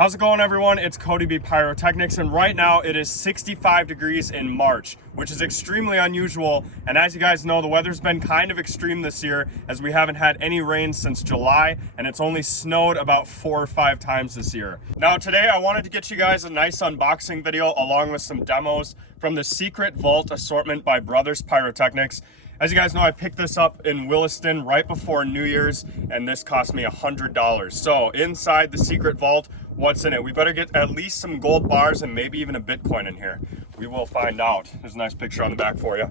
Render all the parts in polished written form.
How's it going, everyone? It's CodyBPyrotechnics, and right now it is 65 degrees in March, which is extremely unusual. And as you guys know, the weather's been kind of extreme this year, as we haven't had any rain since July, and it's only snowed about 4 or 5 times this year. Now today I wanted to get you guys a nice unboxing video along with some demos from the Secret Vault assortment by Brothers Pyrotechnics. As you guys know, I picked this up in Williston right before New Year's, and this cost me $100. So inside the Secret Vault, what's in it? We better get at least some gold bars and maybe even a Bitcoin in here. We will find out. There's a nice picture on the back for you.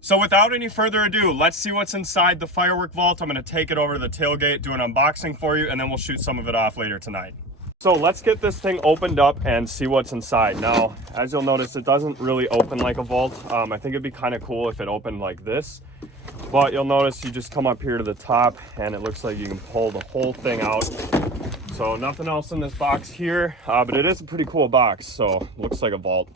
So without any further ado, let's see what's inside the firework vault. I'm gonna take it over to the tailgate, do an unboxing for you, and then we'll shoot some of it off later tonight. So let's get this thing opened up and see what's inside. Now, as you'll notice, it doesn't really open like a vault. I think it'd be kind of cool if it opened like this. But you'll notice you just come up here to the top and it looks like you can pull the whole thing out. So nothing else in this box here, but it is a pretty cool box. So looks like a vault.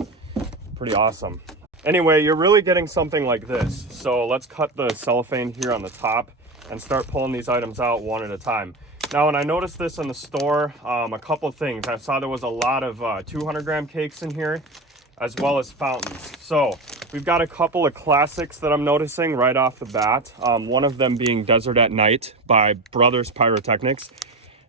Pretty awesome. Anyway, you're really getting something like this. So let's cut the cellophane here on the top and start pulling these items out one at a time. Now, when I noticed this in the store, a couple of things. I saw there was a lot of 200-gram cakes in here, as well as fountains. So we've got a couple of classics that I'm noticing right off the bat. One of them being Desert at Night by Brothers Pyrotechnics.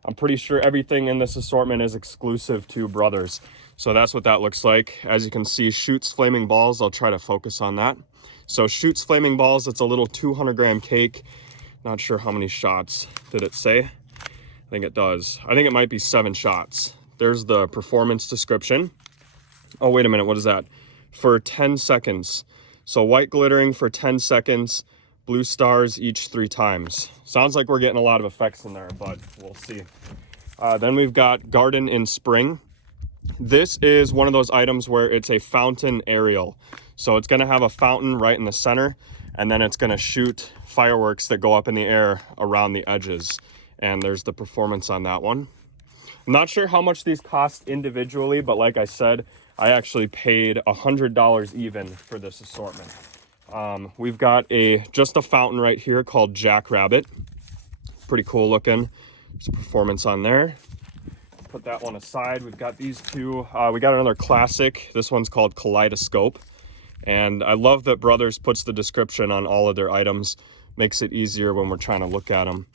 I'm pretty sure everything in this assortment is exclusive to Brothers. So that's what that looks like. As you can see, Shoots Flaming Balls. I'll try to focus on that. So Shoots Flaming Balls, it's a little 200-gram cake. Not sure how many shots did it say. I think it does. I think it might be 7 shots. There's the performance description. Oh, wait a minute. What is that? For 10 seconds. So white glittering for 10 seconds, blue stars each 3 times. Sounds like we're getting a lot of effects in there, but we'll see. Then we've got Garden in Spring. This is one of those items where it's a fountain aerial. So it's going to have a fountain right in the center, and then it's going to shoot fireworks that go up in the air around the edges. And there's the performance on that one. I'm not sure how much these cost individually, but like I said, I actually paid $100 even for this assortment. We've got just a fountain right here called Jackrabbit. Pretty cool looking. There's a performance on there. Put that one aside. We've got these two. We got another classic. This one's called Kaleidoscope. And I love that Brothers puts the description on all of their items. Makes it easier when we're trying to look at them.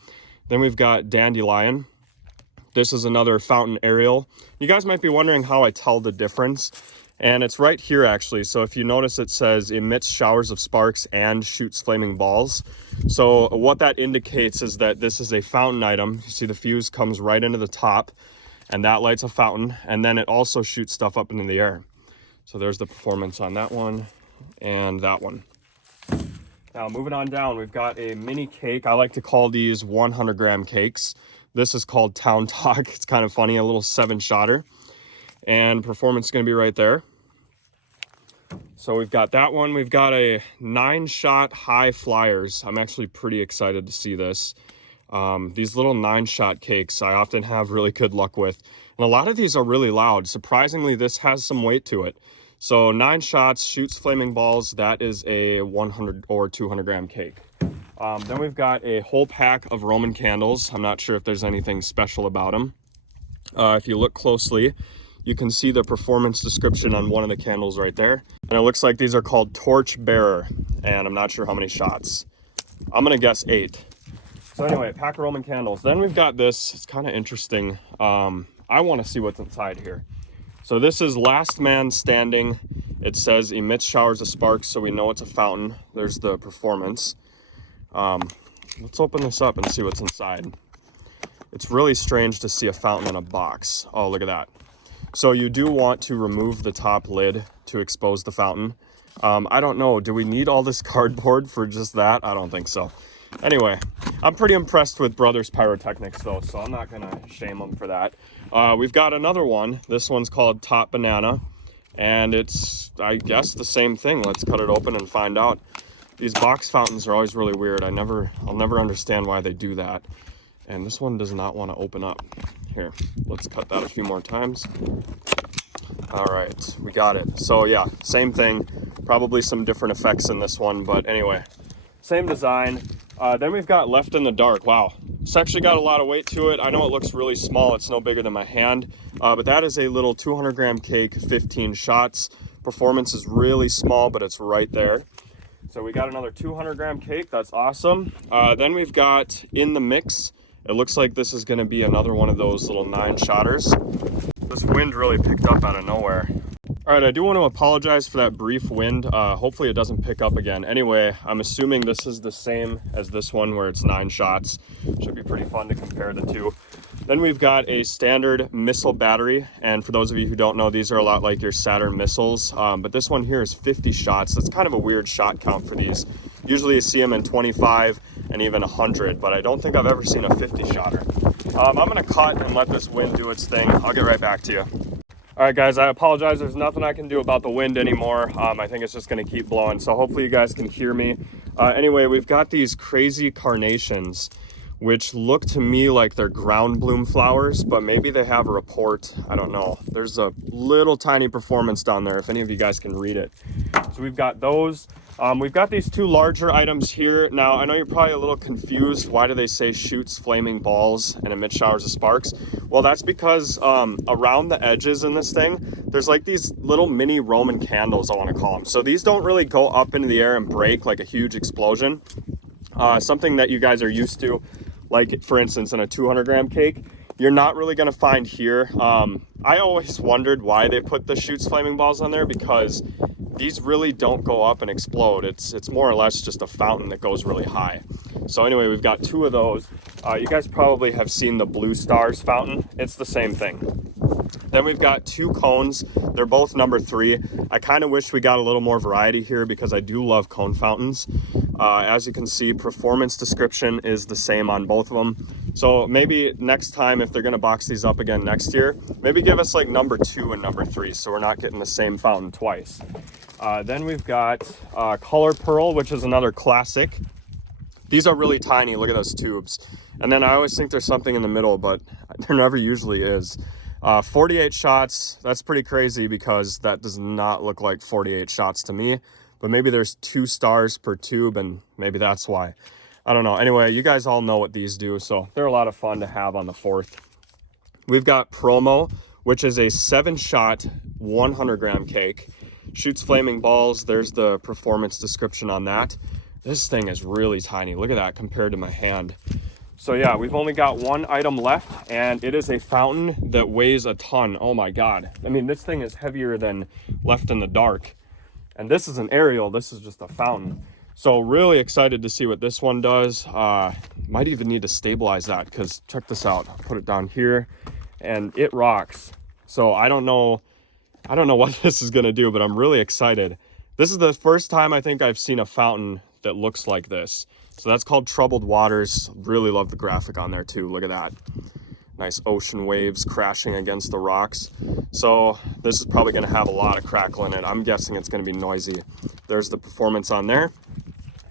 Then we've got Dandelion. This is another fountain aerial. You guys might be wondering how I tell the difference. And it's right here, actually. So if you notice, it says emits showers of sparks and shoots flaming balls. So what that indicates is that this is a fountain item. You see the fuse comes right into the top, and that lights a fountain. And then it also shoots stuff up into the air. So there's the performance on that one and that one. Now, moving on down, we've got a mini cake. I like to call these 100-gram cakes. This is called Town Talk. It's kind of funny, a little 7-shotter. And performance is going to be right there. So we've got that one. We've got a 9-shot high flyers. I'm actually pretty excited to see this. These little 9-shot cakes I often have really good luck with. And a lot of these are really loud. Surprisingly, this has some weight to it. So 9 shots, shoots flaming balls. That is a 100 or 200-gram cake. Then we've got a whole pack of Roman candles. I'm not sure if there's anything special about them. If you look closely, you can see the performance description on one of the candles right there. And it looks like these are called Torch Bearer. And I'm not sure how many shots. I'm going to guess 8. So anyway, pack of Roman candles. Then we've got this. It's kind of interesting. I want to see what's inside here. So this is Last Man Standing. It says emits showers of sparks, so we know it's a fountain. There's the performance. Let's open this up and see what's inside. It's really strange to see a fountain in a box. Oh, look at that. So you do want to remove the top lid to expose the fountain. I don't know. Do we need all this cardboard for just that? I don't think so. Anyway, I'm pretty impressed with Brothers Pyrotechnics though, so I'm not gonna shame them for that. We've got another one. This one's called Top Banana, and it's, I guess, the same thing. Let's cut it open and find out. These box fountains are always really weird. I'll never understand why they do that. And this one does not want to open up. Here, let's cut that a few more times. All right, we got it. So yeah, same thing. Probably some different effects in this one, but anyway, same design. Then we've got Left in the Dark. Wow, It's actually got a lot of weight to it. I know it looks really small. It's no bigger than my hand, but that is a little 200 gram cake, 15 shots. Performance is really small, but it's right there. So we got another 200 gram cake. That's awesome. Then we've got in the mix, it looks like this is gonna be another one of those little 9-shotters. This wind really picked up out of nowhere. All right, I do want to apologize for that brief wind. Hopefully it doesn't pick up again. Anyway, I'm assuming this is the same as this one where it's 9 shots. Should be pretty fun to compare the two. Then we've got a standard missile battery. And for those of you who don't know, these are a lot like your Saturn missiles. But this one here is 50 shots. That's kind of a weird shot count for these. Usually you see them in 25 and even 100, but I don't think I've ever seen a 50 shotter. I'm gonna cut and let this wind do its thing. I'll get right back to you. All right, guys, I apologize. There's nothing I can do about the wind anymore. I think it's just going to keep blowing, so hopefully you guys can hear me. Anyway, we've got these crazy carnations, which look to me like they're ground bloom flowers, but maybe they have a report. I don't know. There's a little tiny performance down there if any of you guys can read it. So we've got those. We've got these two larger items here. Now, I know you're probably a little confused. Why do they say shoots flaming balls and emit showers of sparks? Well, that's because around the edges in this thing, there's like these little mini Roman candles, I want to call them. So these don't really go up into the air and break like a huge explosion. Something that you guys are used to, like for instance, in a 200 gram cake, you're not really going to find here. I always wondered why they put the shoots flaming balls on there, because these really don't go up and explode. It's more or less just a fountain that goes really high. So anyway, we've got two of those. You guys probably have seen the Blue Stars fountain. It's the same thing. Then we've got two cones. They're both number 3. I kind of wish we got a little more variety here because I do love cone fountains. As you can see, performance description is the same on both of them. So maybe next time, if they're gonna box these up again next year, maybe give us like number 2 and number 3 so we're not getting the same fountain twice. Then we've got Color Pearl, which is another classic. These are really tiny, look at those tubes. And then I always think there's something in the middle, but there never usually is. 48 shots, that's pretty crazy because that does not look like 48 shots to me. But maybe there's 2 stars per tube and maybe that's why. I don't know. Anyway, you guys all know what these do, so they're a lot of fun to have on the 4th. We've got Promo, which is a 7-shot, 100 gram cake. Shoots flaming balls. There's the performance description on that. This thing is really tiny. Look at that compared to my hand. So yeah, we've only got one item left, and it is a fountain that weighs a ton. Oh my God. I mean, this thing is heavier than Left in the Dark. And this is an aerial. This is just a fountain. So really excited to see what this one does. Might even need to stabilize that because check this out. I'll put it down here and it rocks. So I don't know what this is gonna do, but I'm really excited. This is the first time I think I've seen a fountain that looks like this. So that's called Troubled Waters. Really love the graphic on there too. Look at that. Nice ocean waves crashing against the rocks. So this is probably gonna have a lot of crackle in it. I'm guessing it's gonna be noisy. There's the performance on there.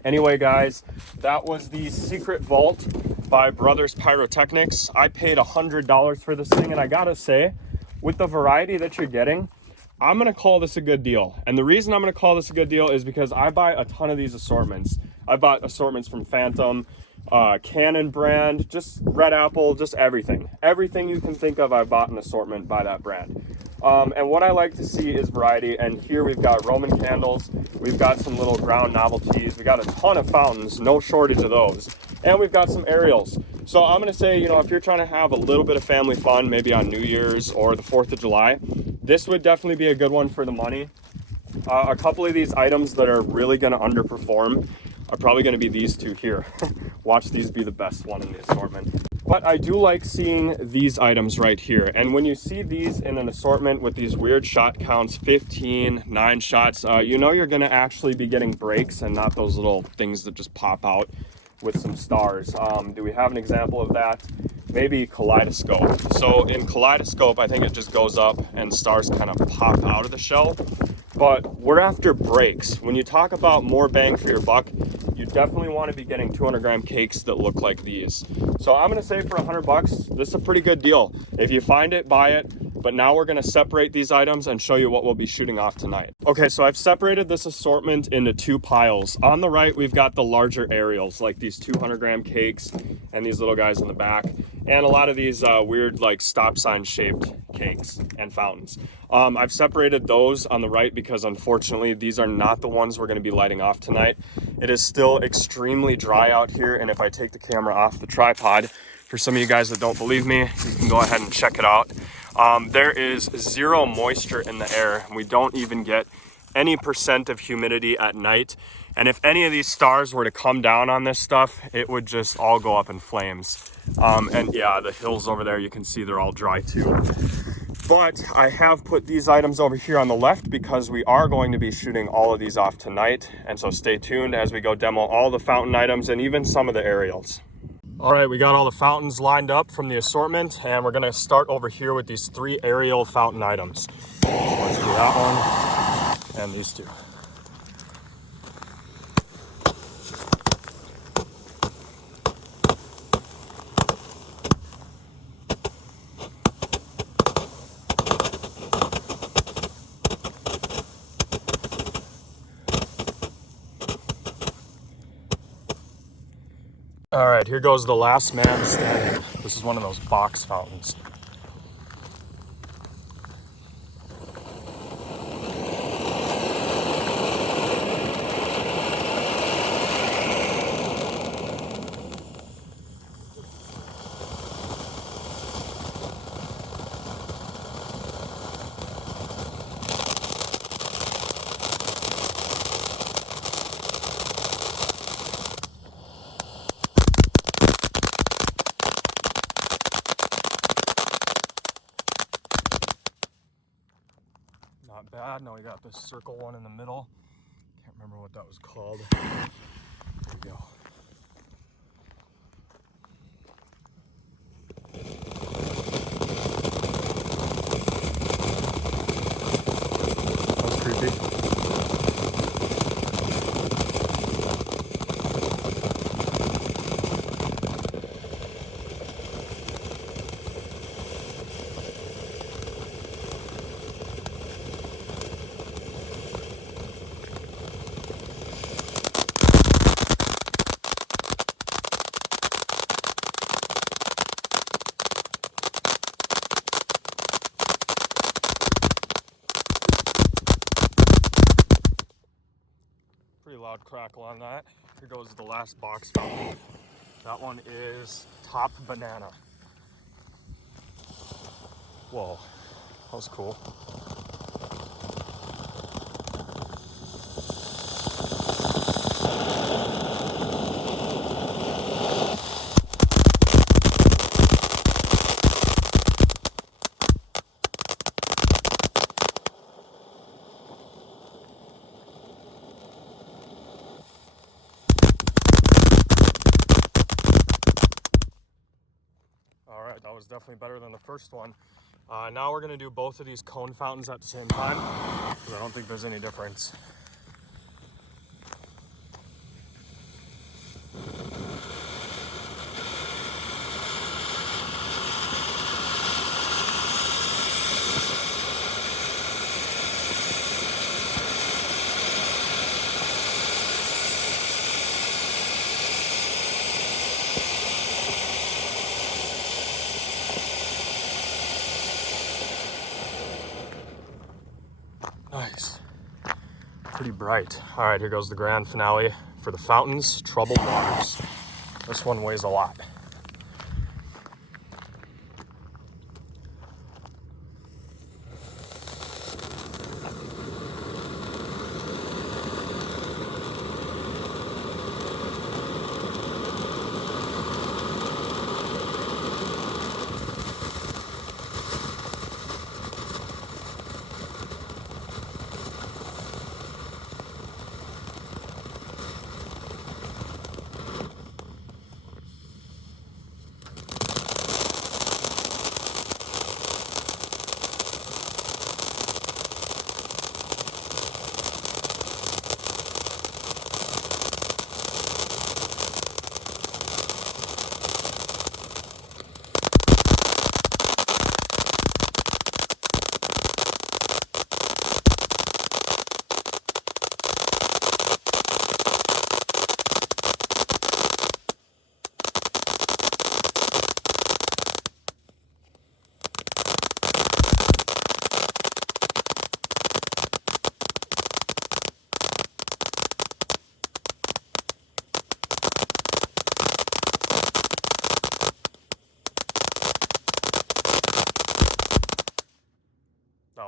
Anyway, guys, that was the Secret Vault by Brothers Pyrotechnics. I paid $100 for this thing, and I gotta say, with the variety that you're getting, I'm gonna call this a good deal. And the reason I'm gonna call this a good deal is because I buy a ton of these assortments. I bought assortments from Phantom, Canon brand, just Red Apple, just everything. Everything you can think of, I bought an assortment by that brand. And what I like to see is variety, and here we've got Roman candles, we've got some little ground novelties, we got a ton of fountains, no shortage of those, and we've got some aerials. So I'm gonna say, you know, if you're trying to have a little bit of family fun, maybe on New Year's or the 4th of July, this would definitely be a good one for the money. A couple of these items that are really gonna underperform are probably gonna be these two here. Watch these be the best one in the assortment. But I do like seeing these items right here. And when you see these in an assortment with these weird shot counts, 15, 9 shots, you know you're gonna actually be getting breaks and not those little things that just pop out with some stars. Do we have an example of that? Maybe Kaleidoscope. So in Kaleidoscope, I think it just goes up and stars kind of pop out of the shell. But we're after breaks. When you talk about more bang for your buck, you definitely want to be getting 200 gram cakes that look like these. So I'm gonna say for $100, this is a pretty good deal. If you find it, buy it. But now we're gonna separate these items and show you what we'll be shooting off tonight. Okay, so I've separated this assortment into two piles. On the right, we've got the larger aerials, like these 200-gram cakes and these little guys in the back, and a lot of these weird like stop sign shaped cakes and fountains. I've separated those on the right because unfortunately these are not the ones we're gonna be lighting off tonight. It is still extremely dry out here, and if I take the camera off the tripod, for some of you guys that don't believe me, you can go ahead and check it out. There is zero moisture in the air. We don't even get any % of humidity at night. And if any of these stars were to come down on this stuff, it would just all go up in flames. And yeah, the hills over there, you can see they're all dry too. But I have put these items over here on the left because we are going to be shooting all of these off tonight. And so stay tuned as we go demo all the fountain items and even some of the aerials. All right, we got all the fountains lined up from the assortment, and we're gonna start over here with these 3 aerial fountain items. So let's do that one and these 2. All right, here goes the last man standing. This is one of those box fountains. Not bad. Now we got this circle one in the middle. Can't remember what that was called. There we go. That was creepy. Pretty loud crackle on that. Here goes the last box fountain. That one is top banana. Whoa, that was cool. All right, that was definitely better than the first one. Now we're gonna do both of these cone fountains at the same time, because I don't think there's any difference. Nice. Pretty bright. All right, here goes the grand finale for the fountains, Troubled Waters. This one weighs a lot.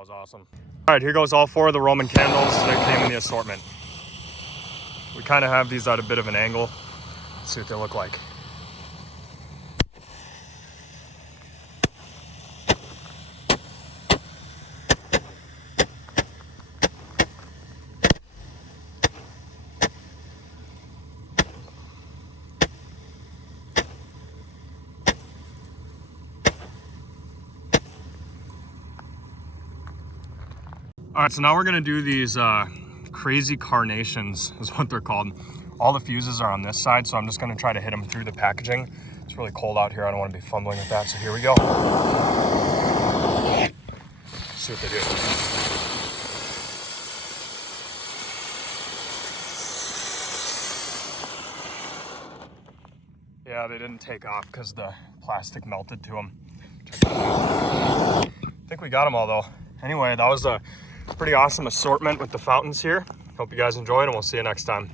was awesome. All right, here goes all 4 of the Roman candles that came in the assortment. We kind of have these at a bit of an angle. Let's see what they look like. All right, so now we're gonna do these crazy carnations is what they're called. All the fuses are on this side, so I'm just gonna try to hit them through the packaging. It's really cold out here. I don't wanna be fumbling with that, so here we go. Let's see what they do. Yeah, they didn't take off because the plastic melted to them. I think we got them all though. Anyway, that was a pretty awesome assortment with the fountains here. Hope you guys enjoyed, and we'll see you next time.